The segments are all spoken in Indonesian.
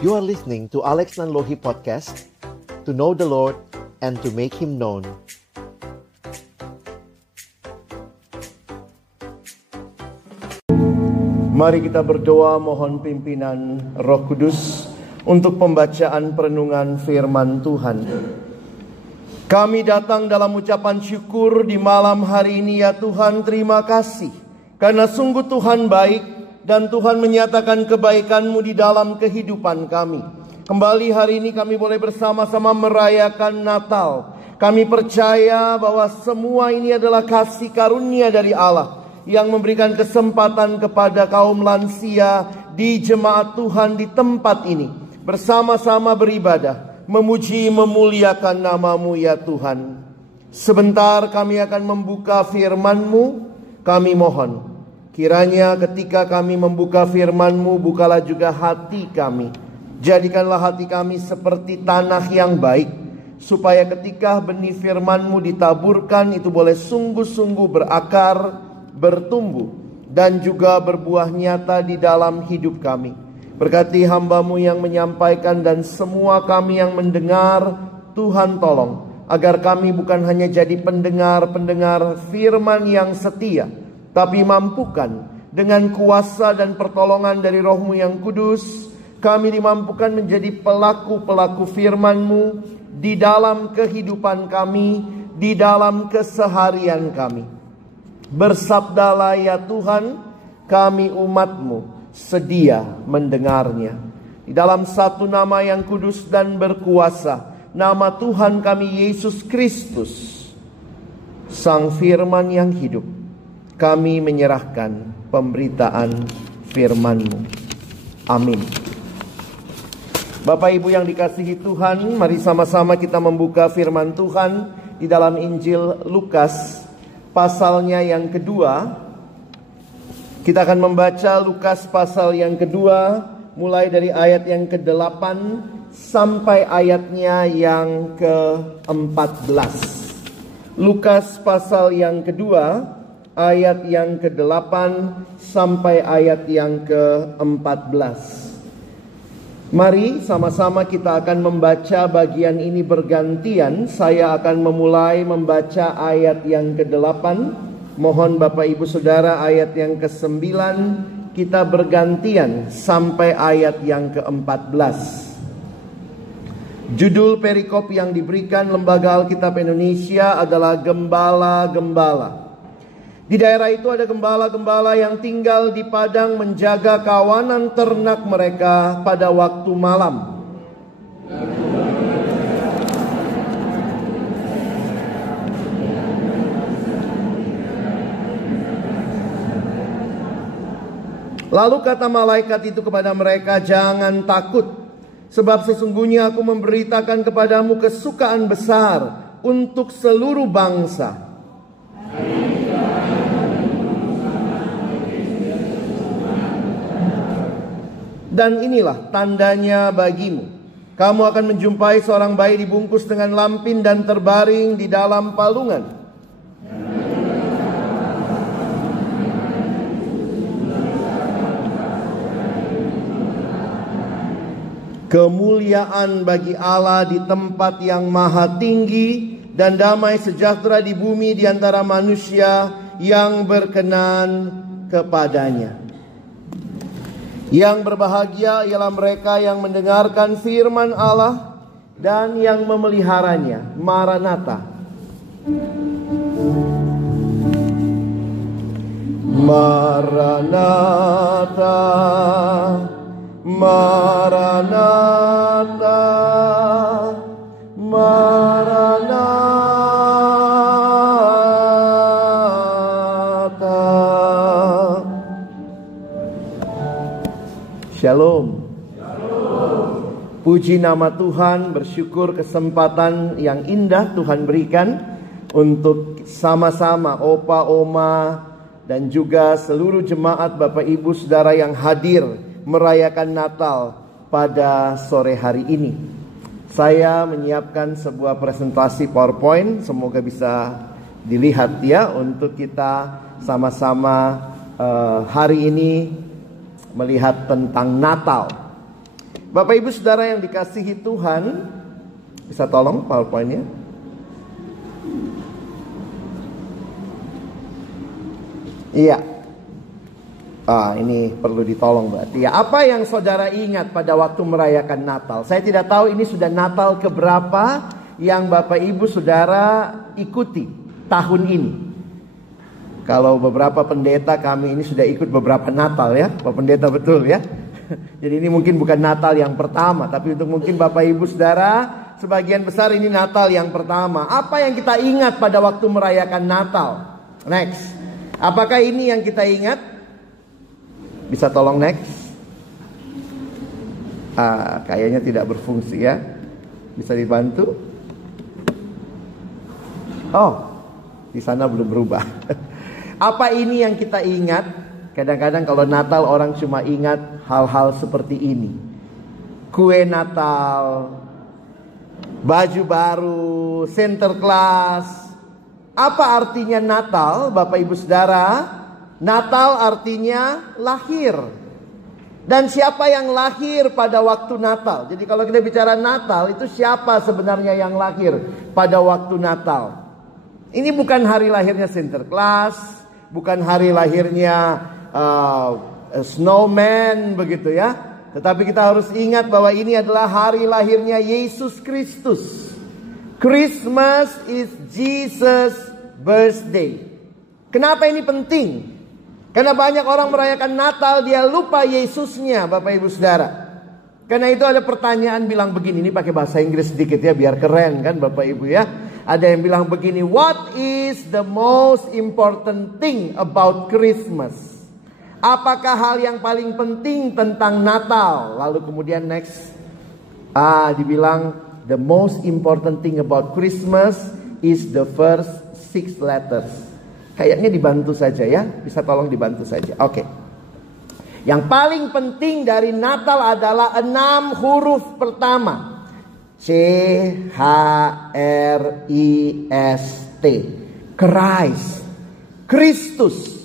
You are listening to Alex Nanlohi Podcast, to know the Lord and to make Him known. Mari kita berdoa mohon pimpinan Roh Kudus untuk pembacaan perenungan firman Tuhan. Kami datang dalam ucapan syukur di malam hari ini ya Tuhan, terima kasih. Karena sungguh Tuhan baik dan Tuhan menyatakan kebaikan-Mu di dalam kehidupan kami. Kembali hari ini kami boleh bersama-sama merayakan Natal. Kami percaya bahwa semua ini adalah kasih karunia dari Allah yang memberikan kesempatan kepada kaum lansia di jemaat Tuhan di tempat ini bersama-sama beribadah, memuji, memuliakan nama-Mu ya Tuhan. Sebentar kami akan membuka firman-Mu. Kami mohon kiranya ketika kami membuka firman-Mu, bukalah juga hati kami. Jadikanlah hati kami seperti tanah yang baik, supaya ketika benih firman-Mu ditaburkan, itu boleh sungguh-sungguh berakar, bertumbuh, dan juga berbuah nyata di dalam hidup kami. Berkati hamba-Mu yang menyampaikan dan semua kami yang mendengar. Tuhan tolong agar kami bukan hanya jadi pendengar-pendengar firman yang setia, tapi mampukan dengan kuasa dan pertolongan dari Roh-Mu yang kudus, kami dimampukan menjadi pelaku-pelaku firman-Mu di dalam kehidupan kami, di dalam keseharian kami. Bersabdalah ya Tuhan, kami umat-Mu sedia mendengarnya. Di dalam satu nama yang kudus dan berkuasa, nama Tuhan kami Yesus Kristus, Sang Firman yang hidup, kami menyerahkan pemberitaan firman-Mu. Amin. Bapak Ibu yang dikasihi Tuhan, mari sama-sama kita membuka firman Tuhan di dalam Injil Lukas pasalnya yang kedua. Kita akan membaca Lukas pasal yang kedua, mulai dari ayat yang ke-8 sampai ayatnya yang ke-14. Lukas pasal yang kedua, ayat yang ke-8 sampai ayat yang ke-14. Mari sama-sama kita akan membaca bagian ini bergantian. Saya akan memulai membaca ayat yang ke-8. Mohon Bapak Ibu Saudara ayat yang ke-9 kita bergantian sampai ayat yang ke-14. Judul perikop yang diberikan Lembaga Alkitab Indonesia adalah Gembala-Gembala. Di daerah itu ada gembala-gembala yang tinggal di padang menjaga kawanan ternak mereka pada waktu malam. Lalu kata malaikat itu kepada mereka, "Jangan takut, sebab sesungguhnya aku memberitakan kepadamu kesukaan besar untuk seluruh bangsa. Dan inilah tandanya bagimu. Kamu akan menjumpai seorang bayi dibungkus dengan lampin dan terbaring di dalam palungan." Kemuliaan bagi Allah di tempat yang maha tinggi, dan damai sejahtera di bumi di antara manusia yang berkenan kepadanya. Yang berbahagia ialah mereka yang mendengarkan firman Allah dan yang memeliharanya. Maranatha. Maranatha, Maranatha, Maranatha. Shalom. Puji nama Tuhan, bersyukur kesempatan yang indah Tuhan berikan untuk sama-sama Opa, Oma, dan juga seluruh jemaat Bapak Ibu Saudara yang hadir merayakan Natal pada sore hari ini. Saya menyiapkan sebuah presentasi PowerPoint, semoga bisa dilihat ya, untuk kita sama-sama hari ini melihat tentang Natal. Bapak Ibu Saudara yang dikasihi Tuhan, bisa tolong PowerPoint-nya? Iya. Ini perlu ditolong berarti ya. Apa yang saudara ingat pada waktu merayakan Natal? Saya tidak tahu ini sudah Natal keberapa yang Bapak Ibu Saudara ikuti tahun ini. Kalau beberapa pendeta kami ini sudah ikut beberapa Natal ya, Bapak Pendeta, betul ya. Jadi ini mungkin bukan Natal yang pertama, tapi untuk mungkin Bapak Ibu Saudara sebagian besar ini Natal yang pertama. Apa yang kita ingat pada waktu merayakan Natal? Next. Apakah ini yang kita ingat? Bisa tolong next? Kayaknya tidak berfungsi ya. Bisa dibantu? Oh, di sana belum berubah. Apa ini yang kita ingat? Kadang-kadang kalau Natal orang cuma ingat hal-hal seperti ini. Kue Natal, baju baru, Sinterklas. Apa artinya Natal, Bapak Ibu Saudara? Natal artinya lahir. Dan siapa yang lahir pada waktu Natal? Jadi kalau kita bicara Natal, itu siapa sebenarnya yang lahir pada waktu Natal? Ini bukan hari lahirnya Sinterklas, bukan hari lahirnya snowman begitu ya. Tetapi kita harus ingat bahwa ini adalah hari lahirnya Yesus Kristus. Christmas is Jesus' birthday. Kenapa ini penting? Karena banyak orang merayakan Natal, dia lupa Yesusnya, Bapak Ibu Saudara. Karena itu ada pertanyaan bilang begini, ini pakai bahasa Inggris sedikit ya, biar keren kan Bapak Ibu ya. Ada yang bilang begini, what is the most important thing about Christmas? Apakah hal yang paling penting tentang Natal? Lalu kemudian next, dibilang the most important thing about Christmas is the first 6 letters. Kayaknya dibantu saja ya. Bisa tolong dibantu saja. Oke. Yang paling penting dari Natal adalah 6 huruf pertama. C-H-R-I-S-T. Christ. Kristus.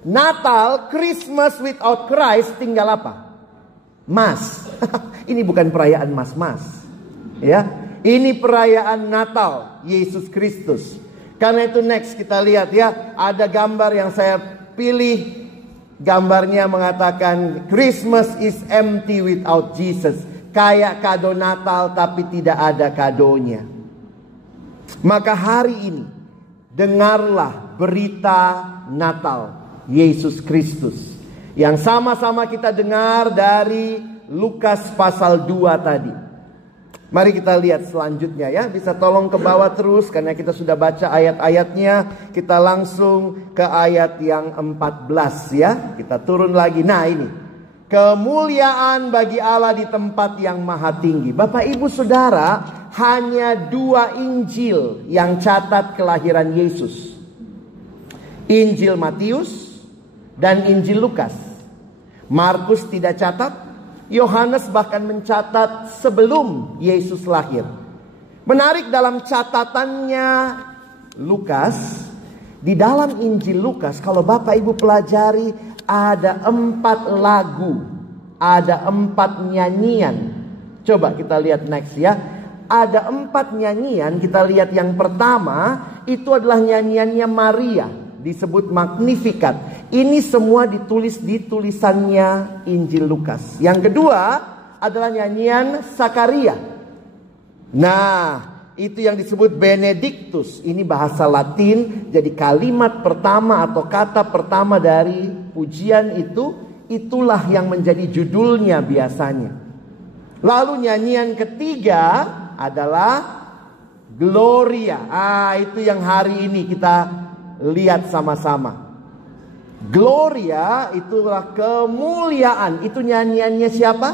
Natal, Christmas without Christ tinggal apa? Mas. Ini bukan perayaan mas-mas. Ya. Ini perayaan Natal Yesus Kristus. Karena itu next kita lihat ya, ada gambar yang saya pilih. Gambarnya mengatakan Christmas is empty without Jesus. Kayak kado Natal tapi tidak ada kadonya. Maka hari ini dengarlah berita Natal Yesus Kristus. Yang sama-sama kita dengar dari Lukas pasal 2 tadi. Mari kita lihat selanjutnya ya. Bisa tolong ke bawah terus karena kita sudah baca ayat-ayatnya. Kita langsung ke ayat yang 14 ya. Kita turun lagi. Nah ini. Kemuliaan bagi Allah di tempat yang maha tinggi. Bapak Ibu Saudara, hanya 2 Injil yang catat kelahiran Yesus. Injil Matius dan Injil Lukas. Markus tidak catat. Yohanes bahkan mencatat sebelum Yesus lahir. Menarik dalam catatannya Lukas, di dalam Injil Lukas, kalau Bapak Ibu pelajari, ada 4 lagu, ada 4 nyanyian. Coba kita lihat next ya. Ada 4 nyanyian, kita lihat yang pertama, itu adalah nyanyiannya Maria, disebut Magnificat. Ini semua ditulis di tulisannya Injil Lukas. Yang kedua adalah nyanyian Sakaria. Nah, itu yang disebut Benedictus. Ini bahasa Latin. Jadi kalimat pertama atau kata pertama dari pujian itu, itulah yang menjadi judulnya biasanya. Lalu nyanyian ketiga adalah Gloria. Itu yang hari ini kita lihat sama-sama. Gloria itulah kemuliaan. Itu nyanyiannya siapa?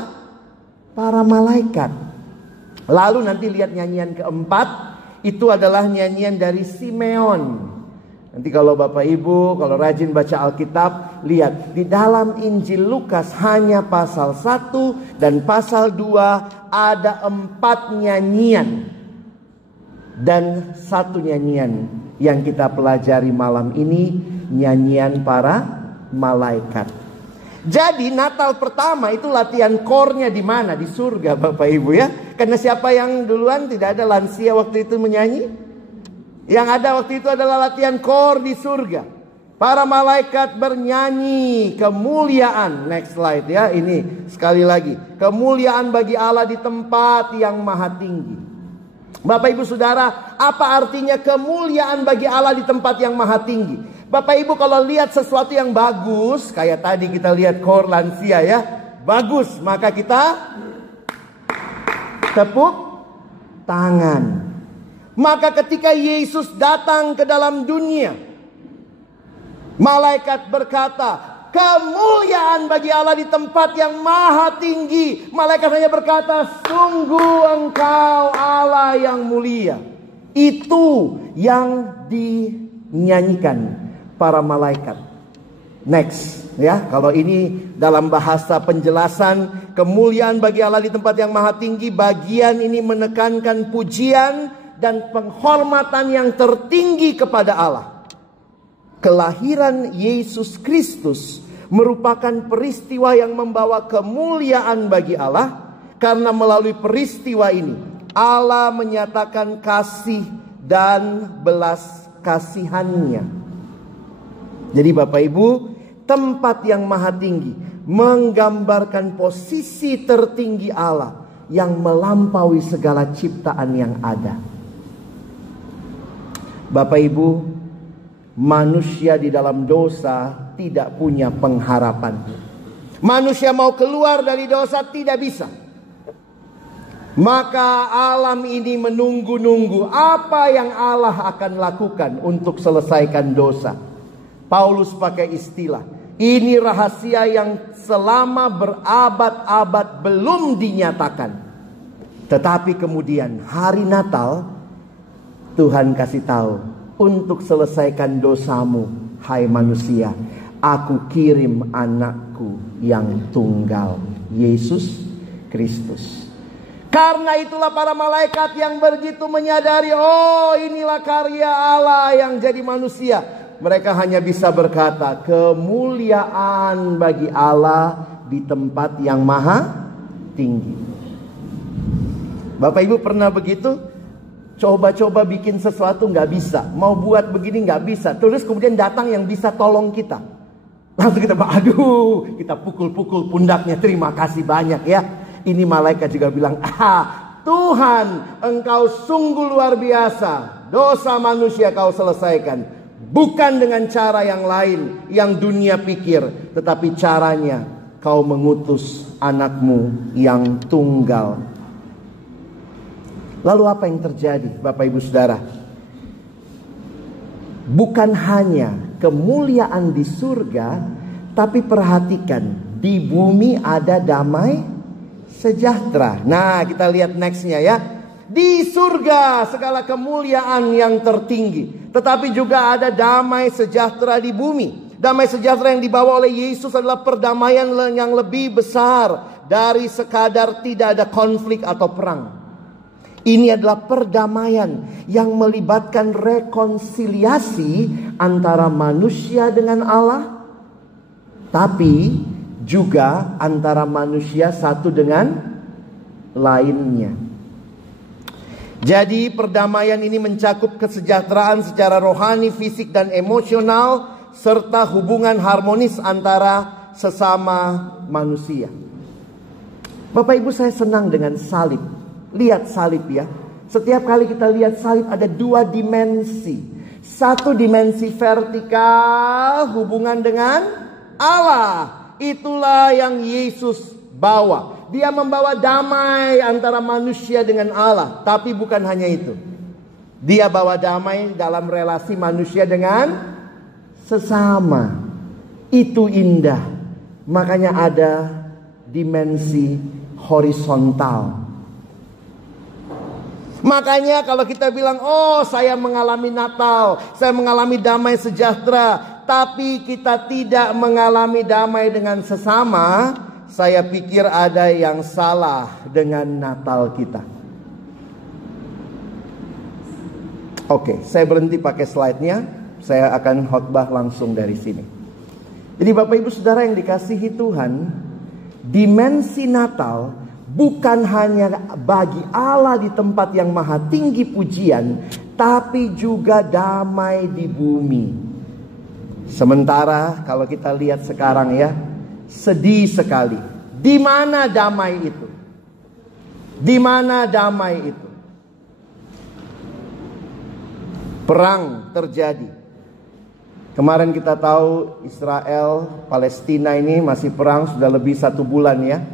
Para malaikat. Lalu nanti lihat nyanyian keempat. Itu adalah nyanyian dari Simeon. Nanti kalau Bapak Ibu, kalau rajin baca Alkitab, lihat di dalam Injil Lukas hanya pasal 1 dan pasal 2 ada 4 nyanyian. Dan 1 nyanyian yang kita pelajari malam ini, nyanyian para malaikat. Jadi Natal pertama itu latihan core-nya di mana? Di surga, Bapak Ibu ya. Karena siapa yang duluan? Tidak ada lansia waktu itu menyanyi. Yang ada waktu itu adalah latihan core di surga. Para malaikat bernyanyi kemuliaan. Next slide ya. Ini sekali lagi. Kemuliaan bagi Allah di tempat yang maha tinggi. Bapak Ibu Saudara, apa artinya kemuliaan bagi Allah di tempat yang maha tinggi? Bapak Ibu kalau lihat sesuatu yang bagus, kayak tadi kita lihat core lansia ya, bagus, maka kita tepuk tangan. Maka ketika Yesus datang ke dalam dunia, malaikat berkata, kemuliaan bagi Allah di tempat yang maha tinggi. Malaikat hanya berkata, sungguh engkau Allah yang mulia. Itu yang dinyanyikan para malaikat. Next ya, kalau ini dalam bahasa penjelasan kemuliaan bagi Allah di tempat yang maha tinggi, bagian ini menekankan pujian dan penghormatan yang tertinggi kepada Allah. Kelahiran Yesus Kristus merupakan peristiwa yang membawa kemuliaan bagi Allah, karena melalui peristiwa ini Allah menyatakan kasih dan belas kasihannya. Jadi Bapak Ibu, tempat yang maha tinggi menggambarkan posisi tertinggi Allah yang melampaui segala ciptaan yang ada. Bapak Ibu, manusia di dalam dosa tidak punya pengharapan. Manusia mau keluar dari dosa tidak bisa. Maka alam ini menunggu-nunggu apa yang Allah akan lakukan untuk selesaikan dosa. Paulus pakai istilah, ini rahasia yang selama berabad-abad belum dinyatakan. Tetapi kemudian hari Natal, Tuhan kasih tahu, untuk selesaikan dosamu, hai manusia, aku kirim anakku yang tunggal, Yesus Kristus. Karena itulah para malaikat yang begitu menyadari, oh inilah karya Allah yang jadi manusia. Mereka hanya bisa berkata, kemuliaan bagi Allah di tempat yang maha tinggi. Bapak Ibu pernah begitu? Coba-coba bikin sesuatu nggak bisa, mau buat begini nggak bisa, terus kemudian datang yang bisa tolong kita. Langsung kita, aduh, kita pukul-pukul pundaknya, terima kasih banyak ya. Ini malaikat juga bilang, Tuhan, engkau sungguh luar biasa, dosa manusia kau selesaikan. Bukan dengan cara yang lain yang dunia pikir, tetapi caranya kau mengutus anakmu yang tunggal. Lalu apa yang terjadi Bapak Ibu Saudara? Bukan hanya kemuliaan di surga, tapi perhatikan, di bumi ada damai sejahtera. Nah kita lihat nextnya ya. Di surga segala kemuliaan yang tertinggi, tetapi juga ada damai sejahtera di bumi. Damai sejahtera yang dibawa oleh Yesus adalah perdamaian yang lebih besar dari sekadar tidak ada konflik atau perang. Ini adalah perdamaian yang melibatkan rekonsiliasi antara manusia dengan Allah, tapi juga antara manusia satu dengan lainnya. Jadi perdamaian ini mencakup kesejahteraan secara rohani, fisik, dan emosional, serta hubungan harmonis antara sesama manusia. Bapak Ibu, saya senang dengan salib. Lihat salib ya. Setiap kali kita lihat salib ada dua dimensi. Satu dimensi vertikal, hubungan dengan Allah. Itulah yang Yesus bawa. Dia membawa damai antara manusia dengan Allah. Tapi bukan hanya itu. Dia bawa damai dalam relasi manusia dengan sesama. Itu indah. Makanya ada dimensi horizontal. Makanya kalau kita bilang, oh saya mengalami Natal, saya mengalami damai sejahtera, tapi kita tidak mengalami damai dengan sesama, saya pikir ada yang salah dengan Natal kita. Oke, saya berhenti pakai slide-nya. Saya akan khotbah langsung dari sini. Jadi Bapak Ibu Saudara yang dikasihi Tuhan, dimensi Natal bukan hanya bagi Allah di tempat yang maha tinggi pujian, tapi juga damai di bumi. Sementara kalau kita lihat sekarang ya, sedih sekali. Di mana damai itu? Di mana damai itu? Perang terjadi. Kemarin kita tahu Israel, Palestina ini masih perang sudah lebih 1 bulan ya.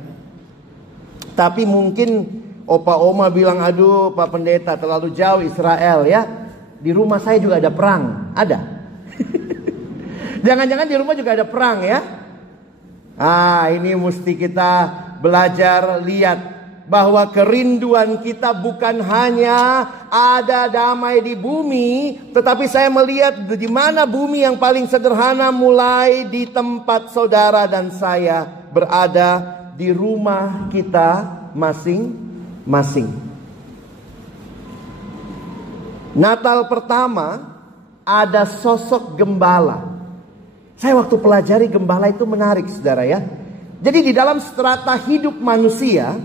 Tapi mungkin opa oma bilang, aduh Pak Pendeta terlalu jauh Israel ya. Di rumah saya juga ada perang, ada. Jangan-jangan di rumah juga ada perang ya. Ini mesti kita belajar lihat bahwa kerinduan kita bukan hanya ada damai di bumi, tetapi saya melihat di mana bumi yang paling sederhana, mulai di tempat saudara dan saya berada, di rumah kita masing-masing. Natal pertama ada sosok gembala. Saya waktu pelajari gembala itu menarik saudara ya. Jadi di dalam strata hidup manusia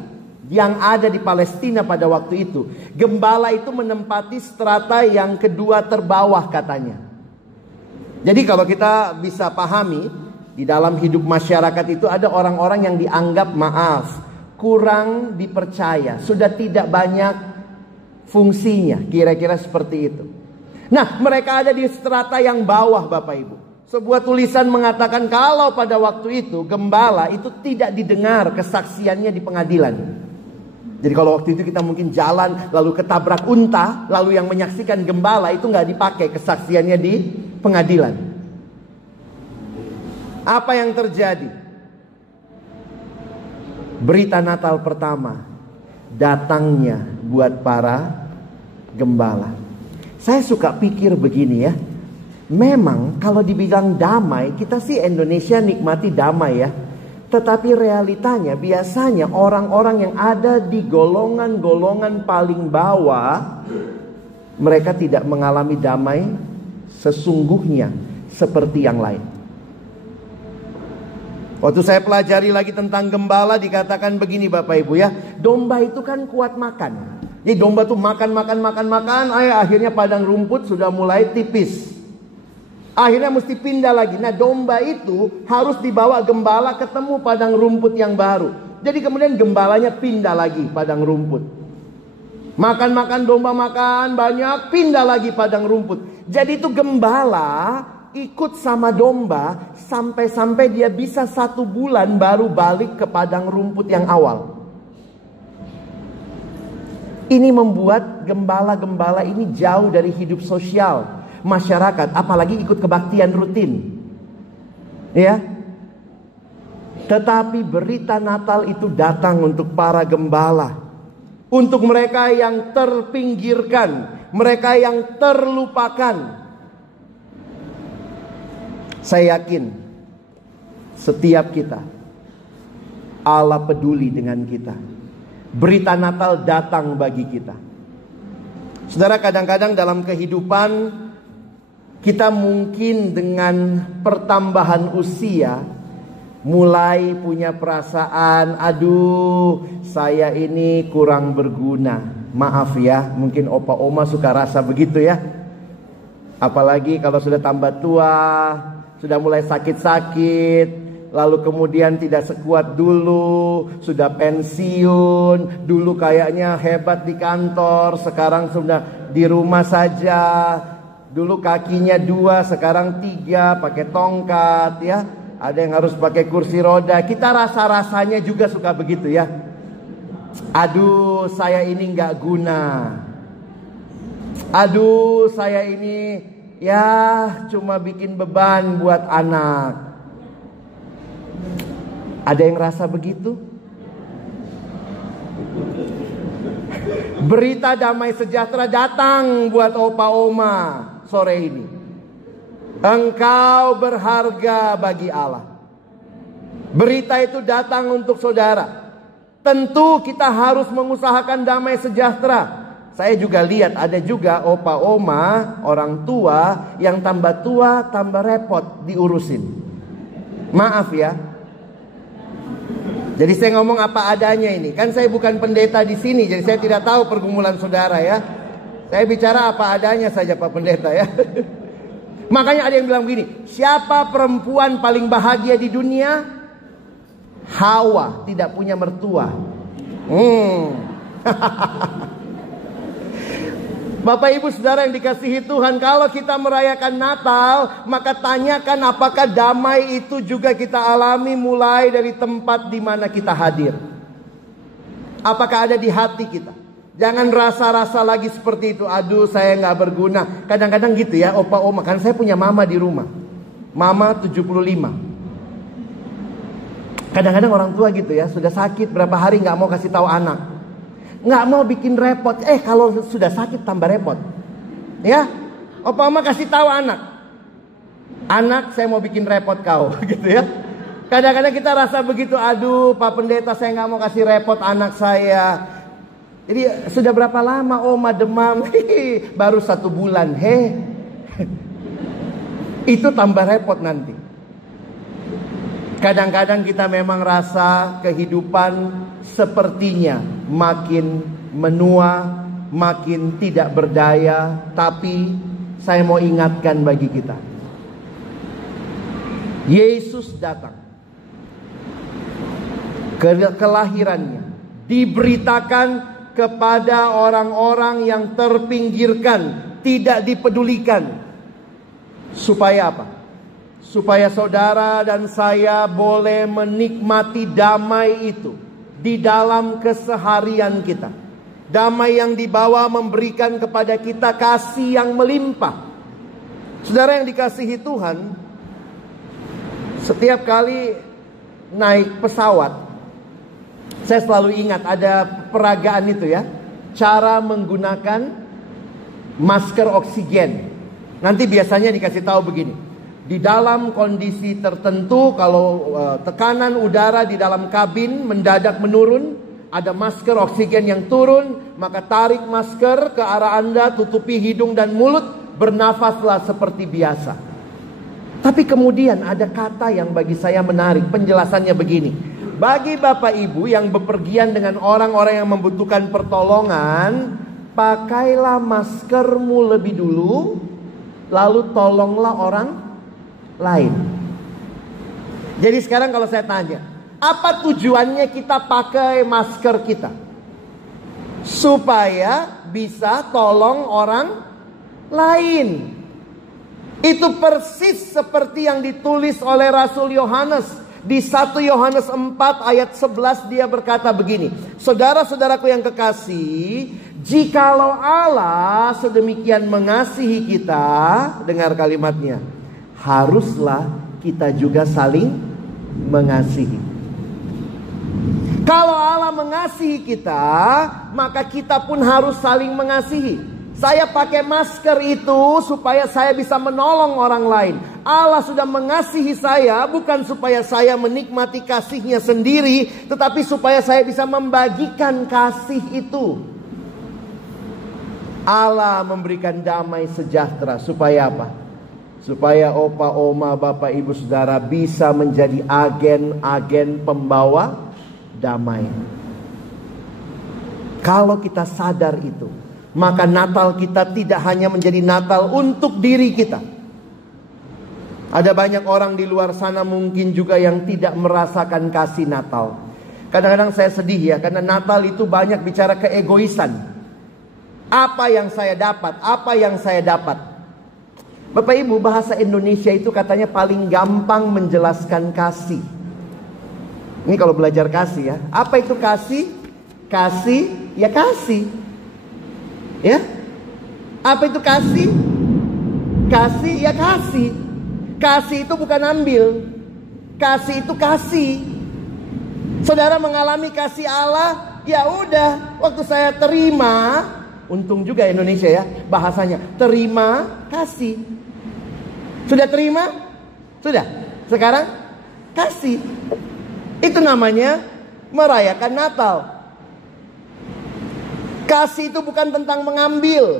yang ada di Palestina pada waktu itu, gembala itu menempati strata yang kedua terbawah katanya. Jadi kalau kita bisa pahami, di dalam hidup masyarakat itu ada orang-orang yang dianggap kurang dipercaya, sudah tidak banyak fungsinya, kira-kira seperti itu. Nah, mereka ada di strata yang bawah Bapak Ibu. Sebuah tulisan mengatakan kalau pada waktu itu gembala itu tidak didengar kesaksiannya di pengadilan. Jadi kalau waktu itu kita mungkin jalan lalu ketabrak unta, lalu yang menyaksikan gembala itu nggak dipakai kesaksiannya di pengadilan. Apa yang terjadi? Berita Natal pertama datangnya buat para gembala. Saya suka pikir begini ya. Memang kalau dibilang damai, kita sih Indonesia nikmati damai ya. Tetapi realitanya biasanya orang-orang yang ada di golongan-golongan paling bawah, mereka tidak mengalami damai sesungguhnya seperti yang lain. Waktu saya pelajari lagi tentang gembala, dikatakan begini Bapak Ibu ya. Domba itu kan kuat makan. Jadi domba tuh makan. Akhirnya padang rumput sudah mulai tipis. Akhirnya mesti pindah lagi. Nah, domba itu harus dibawa gembala ketemu padang rumput yang baru. Jadi kemudian gembalanya pindah lagi padang rumput. Makan domba makan banyak, pindah lagi padang rumput. Jadi itu gembala ikut sama domba sampai dia bisa 1 bulan baru balik ke padang rumput yang awal. Ini membuat gembala-gembala ini jauh dari hidup sosial masyarakat, apalagi ikut kebaktian rutin. Ya. Tetapi berita Natal itu datang untuk para gembala, untuk mereka yang terpinggirkan, mereka yang terlupakan. Saya yakin setiap kita, Allah peduli dengan kita. Berita Natal datang bagi kita. Saudara, kadang-kadang dalam kehidupan kita mungkin dengan pertambahan usia mulai punya perasaan, aduh saya ini kurang berguna. Maaf ya, mungkin opa oma suka rasa begitu ya. Apalagi kalau sudah tambah tua, sudah mulai sakit-sakit, lalu kemudian tidak sekuat dulu, sudah pensiun, dulu kayaknya hebat di kantor, sekarang sudah di rumah saja. Dulu kakinya 2, sekarang 3, pakai tongkat ya. Ada yang harus pakai kursi roda. Kita rasa-rasanya juga suka begitu ya. Aduh, saya ini nggak guna. Aduh, saya ini ya cuma bikin beban buat anak. Ada yang rasa begitu? Berita damai sejahtera datang buat opa oma sore ini. Engkau berharga bagi Allah. Berita itu datang untuk saudara. Tentu kita harus mengusahakan damai sejahtera. Saya juga lihat ada juga opa oma, orang tua yang tambah tua tambah repot diurusin. Maaf ya. Jadi saya ngomong apa adanya ini. Kan saya bukan pendeta di sini, jadi saya tidak tahu pergumulan saudara ya. Saya bicara apa adanya saja Pak Pendeta ya. Makanya ada yang bilang begini, siapa perempuan paling bahagia di dunia? Hawa, tidak punya mertua. Bapak Ibu Saudara yang dikasihi Tuhan, kalau kita merayakan Natal, maka tanyakan apakah damai itu juga kita alami mulai dari tempat di mana kita hadir. Apakah ada di hati kita? Jangan rasa-rasa lagi seperti itu. Aduh, saya nggak berguna. Kadang-kadang gitu ya, opa oma. Kan saya punya mama di rumah. Mama 75. Kadang-kadang orang tua gitu ya, sudah sakit berapa hari nggak mau kasih tahu anak. Nggak mau bikin repot. Kalau sudah sakit tambah repot. Ya, opa oma kasih tahu anak. Anak, saya mau bikin repot kau. Gitu ya. Kadang-kadang kita rasa begitu. Aduh, Pak Pendeta, saya nggak mau kasih repot anak saya. Jadi sudah berapa lama oma demam? Baru 1 bulan. Itu tambah repot nanti. Kadang-kadang kita memang rasa kehidupan sepertinya makin menua, makin tidak berdaya. Tapi saya mau ingatkan bagi kita, Yesus datang. Kelahirannya diberitakan kepada orang-orang yang terpinggirkan, tidak dipedulikan. Supaya apa? Supaya saudara dan saya boleh menikmati damai itu di dalam keseharian kita. Damai yang dibawa memberikan kepada kita kasih yang melimpah. Saudara yang dikasihi Tuhan, setiap kali naik pesawat, saya selalu ingat ada peragaan itu ya, cara menggunakan masker oksigen. Nanti biasanya dikasih tahu begini, di dalam kondisi tertentu, kalau tekanan udara di dalam kabin mendadak menurun, ada masker oksigen yang turun, maka tarik masker ke arah Anda, tutupi hidung dan mulut, bernafaslah seperti biasa. Tapi kemudian ada kata yang bagi saya menarik, penjelasannya begini. Bagi Bapak Ibu yang bepergian dengan orang-orang yang membutuhkan pertolongan, pakailah maskermu lebih dulu, lalu tolonglah orang lain. Jadi sekarang kalau saya tanya, apa tujuannya kita pakai masker kita? Supaya bisa tolong orang lain. Itu persis seperti yang ditulis oleh Rasul Yohanes. Di 1 Yohanes 4 ayat 11 dia berkata begini, saudara-saudaraku yang kekasih, jikalau Allah sedemikian mengasihi kita, dengar kalimatnya, haruslah kita juga saling mengasihi. Kalau Allah mengasihi kita, maka kita pun harus saling mengasihi. Saya pakai masker itu supaya saya bisa menolong orang lain. Allah sudah mengasihi saya bukan supaya saya menikmati kasihnya sendiri, tetapi supaya saya bisa membagikan kasih itu. Allah memberikan damai sejahtera supaya apa? Supaya opa, oma, bapak, ibu, saudara bisa menjadi agen-agen pembawa damai. Kalau kita sadar itu, maka Natal kita tidak hanya menjadi Natal untuk diri kita. Ada banyak orang di luar sana mungkin juga yang tidak merasakan kasih Natal. Kadang-kadang saya sedih ya, karena Natal itu banyak bicara keegoisan. Apa yang saya dapat, apa yang saya dapat. Bapak Ibu, bahasa Indonesia itu katanya paling gampang menjelaskan kasih. Ini kalau belajar kasih ya. Apa itu kasih? Kasih, ya kasih. Ya, apa itu kasih? Kasih, ya kasih. Kasih itu bukan ambil. Kasih itu kasih. Saudara mengalami kasih Allah, ya udah. Waktu saya terima, untung juga Indonesia ya bahasanya, terima kasih. Sudah terima? Sudah. Sekarang kasih. Itu namanya merayakan Natal. Kasih itu bukan tentang mengambil.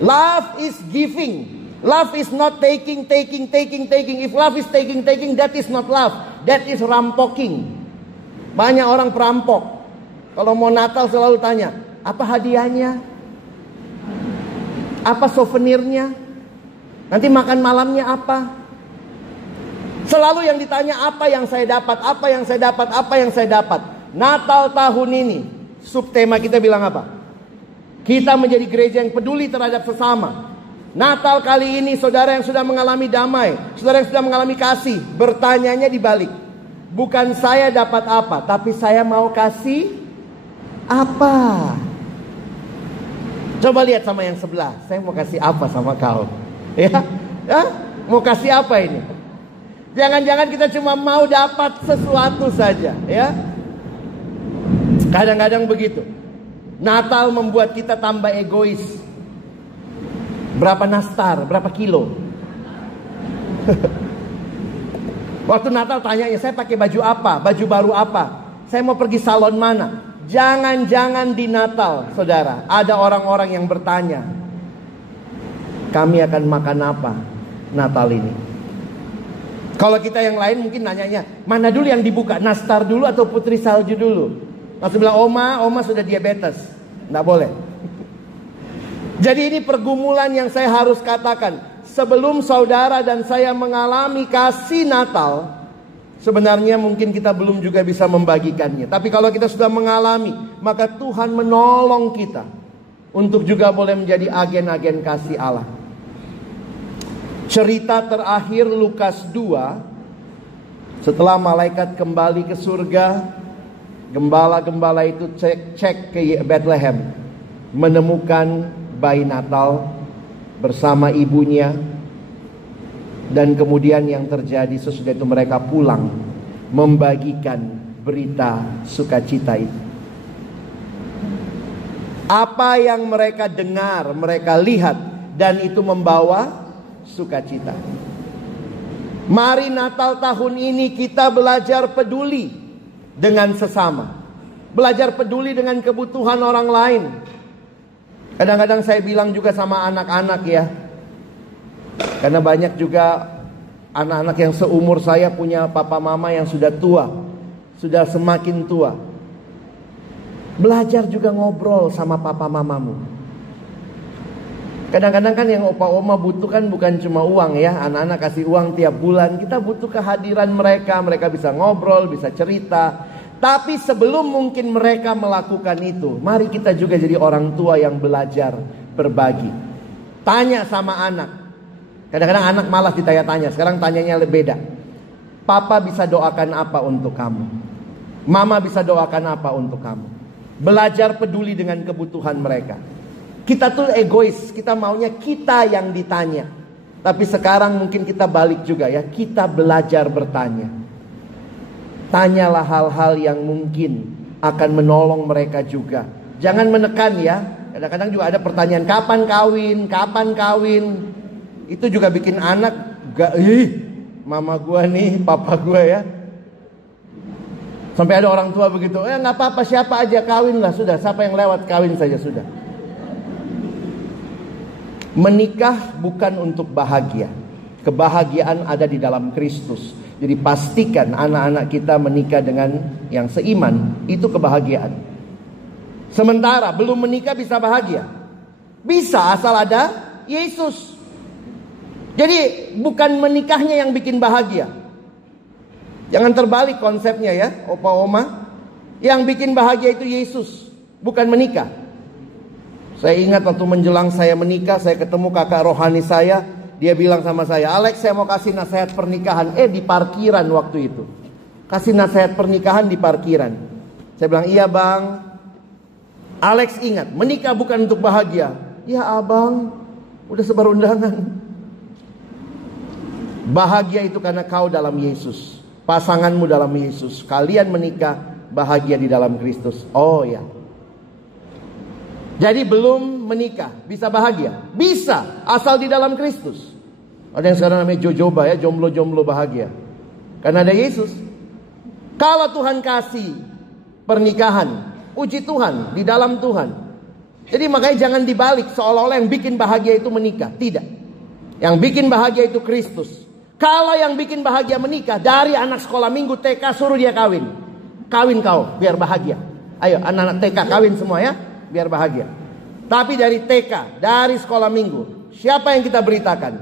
Love is giving. Love is not taking. If love is taking, that is not love. That is rampoking. Banyak orang perampok. Kalau mau Natal selalu tanya, apa hadiahnya? Apa souvenirnya? Nanti makan malamnya apa? Selalu yang ditanya apa yang saya dapat, apa yang saya dapat, apa yang saya dapat. Natal tahun ini, subtema kita bilang apa? Kita menjadi gereja yang peduli terhadap sesama. Natal kali ini saudara yang sudah mengalami damai, saudara yang sudah mengalami kasih, bertanyanya dibalik. Bukan saya dapat apa, tapi saya mau kasih apa. Coba lihat sama yang sebelah, saya mau kasih apa sama kau? Ya? Mau kasih apa ini? Jangan-jangan kita cuma mau dapat sesuatu saja, ya? Kadang-kadang begitu. Natal membuat kita tambah egois. Berapa nastar, berapa kilo? Waktu Natal tanyanya, saya pakai baju apa, baju baru apa, saya mau pergi salon mana. Jangan-jangan di Natal, saudara, ada orang-orang yang bertanya, kami akan makan apa Natal ini? Kalau kita yang lain mungkin nanyanya, mana dulu yang dibuka, nastar dulu atau putri salju dulu? Langsung bilang, oma sudah diabetes, nggak boleh. Jadi ini pergumulan yang saya harus katakan. Sebelum saudara dan saya mengalami kasih Natal, sebenarnya mungkin kita belum juga bisa membagikannya. Tapi kalau kita sudah mengalami, maka Tuhan menolong kita untuk juga boleh menjadi agen-agen kasih Allah. Cerita terakhir Lukas 2, setelah malaikat kembali ke surga, gembala-gembala itu cek ke Bethlehem, menemukan bayi Natal bersama ibunya. Dan kemudian yang terjadi sesudah itu mereka pulang membagikan berita sukacita itu. Apa yang mereka dengar, mereka lihat, dan itu membawa sukacita. Mari Natal tahun ini kita belajar peduli dengan sesama, belajar peduli dengan kebutuhan orang lain. Kadang-kadang saya bilang juga sama anak-anak ya, karena banyak juga anak-anak yang seumur saya punya papa mama yang sudah tua, sudah semakin tua. Belajar juga ngobrol sama papa mamamu. Kadang-kadang kan yang opa oma butuhkan bukan cuma uang ya. Anak-anak kasih uang tiap bulan, kita butuh kehadiran mereka. Mereka bisa ngobrol, bisa cerita. Tapi sebelum mungkin mereka melakukan itu, mari kita juga jadi orang tua yang belajar berbagi. Tanya sama anak. Kadang-kadang anak malah ditanya-tanya. Sekarang tanyanya lebih beda. Papa bisa doakan apa untuk kamu? Mama bisa doakan apa untuk kamu? Belajar peduli dengan kebutuhan mereka. Kita tuh egois. Kita maunya kita yang ditanya. Tapi sekarang mungkin kita balik juga ya. Kita belajar bertanya. Tanyalah hal-hal yang mungkin akan menolong mereka juga. Jangan menekan ya. Kadang-kadang juga ada pertanyaan, kapan kawin? Itu juga bikin anak mama gua nih, papa gua ya. Sampai ada orang tua begitu, nggak apa-apa, siapa aja kawin lah, sudah, siapa yang lewat kawin saja sudah. Menikah bukan untuk bahagia. Kebahagiaan ada di dalam Kristus. Jadi pastikan anak-anak kita menikah dengan yang seiman, itu kebahagiaan. Sementara belum menikah bisa bahagia. Bisa asal ada Yesus. Jadi bukan menikahnya yang bikin bahagia. Jangan terbalik konsepnya ya, opa oma. Yang bikin bahagia itu Yesus, bukan menikah. Saya ingat waktu menjelang saya menikah, saya ketemu kakak rohani saya. Dia bilang sama saya, Alex, saya mau kasih nasihat pernikahan. Di parkiran waktu itu. Kasih nasihat pernikahan di parkiran. Saya bilang, iya bang. Alex ingat, menikah bukan untuk bahagia. Ya abang, udah sebar undangan. Bahagia itu karena kau dalam Yesus. Pasanganmu dalam Yesus. Kalian menikah bahagia di dalam Kristus. Oh ya. Jadi belum menikah bisa bahagia? Bisa, asal di dalam Kristus. Ada yang sekarang namanya jojoba ya, jomblo-jomblo bahagia. Karena ada Yesus. Kalau Tuhan kasih pernikahan, puji Tuhan, di dalam Tuhan. Jadi makanya jangan dibalik seolah-olah yang bikin bahagia itu menikah. Tidak. Yang bikin bahagia itu Kristus. Kalau yang bikin bahagia menikah, dari anak sekolah minggu TK suruh dia kawin. Kawin kau, biar bahagia. Ayo anak-anak TK kawin semua ya, biar bahagia. Tapi dari TK, dari sekolah minggu, siapa yang kita beritakan?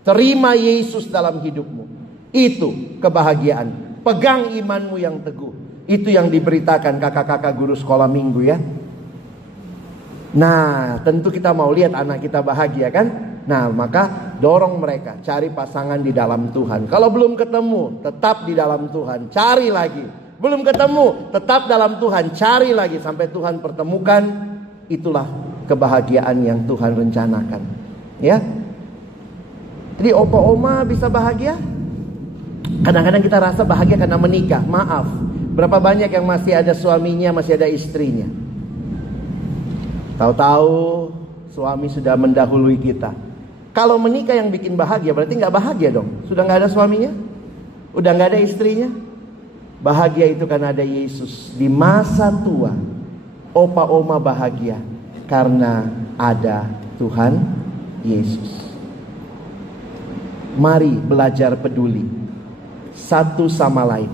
Terima Yesus dalam hidupmu. Itu kebahagiaan. Pegang imanmu yang teguh. Itu yang diberitakan kakak-kakak guru sekolah minggu ya. Nah, tentu kita mau lihat anak kita bahagia kan? Nah, maka dorong mereka cari pasangan di dalam Tuhan. Kalau belum ketemu, tetap di dalam Tuhan, cari lagi. Belum ketemu, tetap dalam Tuhan, cari lagi sampai Tuhan pertemukan. Itulah kebahagiaan yang Tuhan rencanakan. Ya. Jadi opa oma bisa bahagia? Kadang-kadang kita rasa bahagia karena menikah. Maaf, berapa banyak yang masih ada suaminya, masih ada istrinya. Tahu-tahu suami sudah mendahului kita. Kalau menikah yang bikin bahagia, berarti gak bahagia dong. Sudah gak ada suaminya, udah gak ada istrinya. Bahagia itu karena ada Yesus. Di masa tua, opa oma bahagia karena ada Tuhan Yesus. Mari belajar peduli satu sama lain.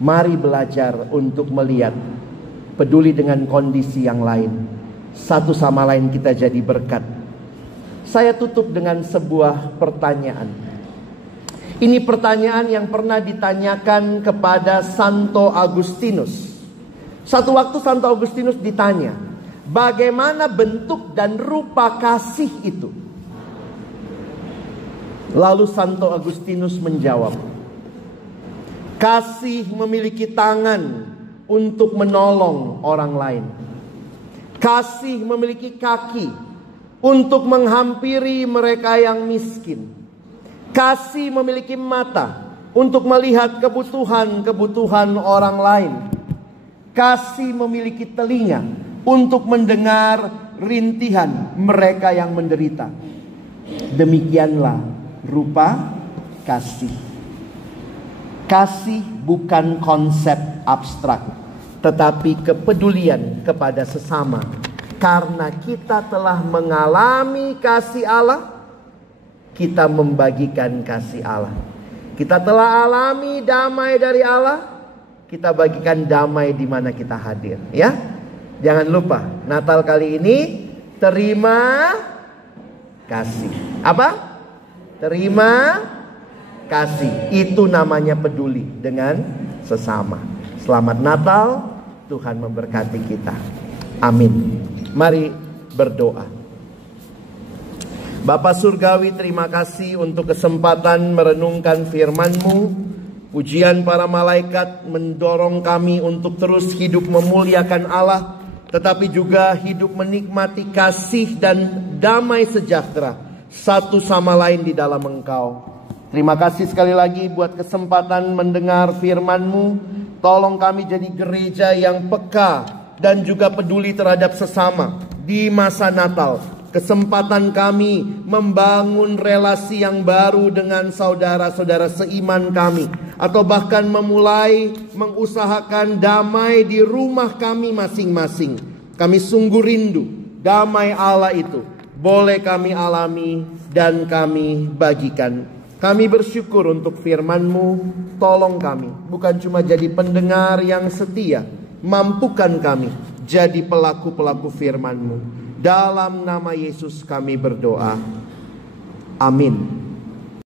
Mari belajar untuk melihat, peduli dengan kondisi yang lain. Satu sama lain kita jadi berkat. Saya tutup dengan sebuah pertanyaan. Ini pertanyaan yang pernah ditanyakan kepada Santo Agustinus. Satu waktu Santo Agustinus ditanya, bagaimana bentuk dan rupa kasih itu? Lalu Santo Agustinus menjawab, kasih memiliki tangan untuk menolong orang lain. Kasih memiliki kaki untuk menghampiri mereka yang miskin. Kasih memiliki mata untuk melihat kebutuhan-kebutuhan orang lain. Kasih memiliki telinga untuk mendengar rintihan mereka yang menderita. Demikianlah rupa kasih. Kasih bukan konsep abstrak, tetapi kepedulian kepada sesama. Karena kita telah mengalami kasih Allah, kita membagikan kasih Allah. Kita telah alami damai dari Allah, kita bagikan damai di mana kita hadir. Ya, jangan lupa Natal kali ini terima kasih. Apa? Terima kasih. Itu namanya peduli dengan sesama. Selamat Natal, Tuhan memberkati kita. Amin. Mari berdoa. Bapa Surgawi, terima kasih untuk kesempatan merenungkan firman-Mu. Pujian para malaikat mendorong kami untuk terus hidup memuliakan Allah, tetapi juga hidup menikmati kasih dan damai sejahtera satu sama lain di dalam Engkau. Terima kasih sekali lagi buat kesempatan mendengar firman-Mu. Tolong kami jadi gereja yang peka dan juga peduli terhadap sesama di masa Natal. Kesempatan kami membangun relasi yang baru dengan saudara-saudara seiman kami, atau bahkan memulai mengusahakan damai di rumah kami masing-masing. Kami sungguh rindu damai Allah itu boleh kami alami dan kami bagikan. Kami bersyukur untuk firman-Mu. Tolong kami bukan cuma jadi pendengar yang setia, mampukan kami jadi pelaku-pelaku firman-Mu. Dalam nama Yesus kami berdoa. Amin.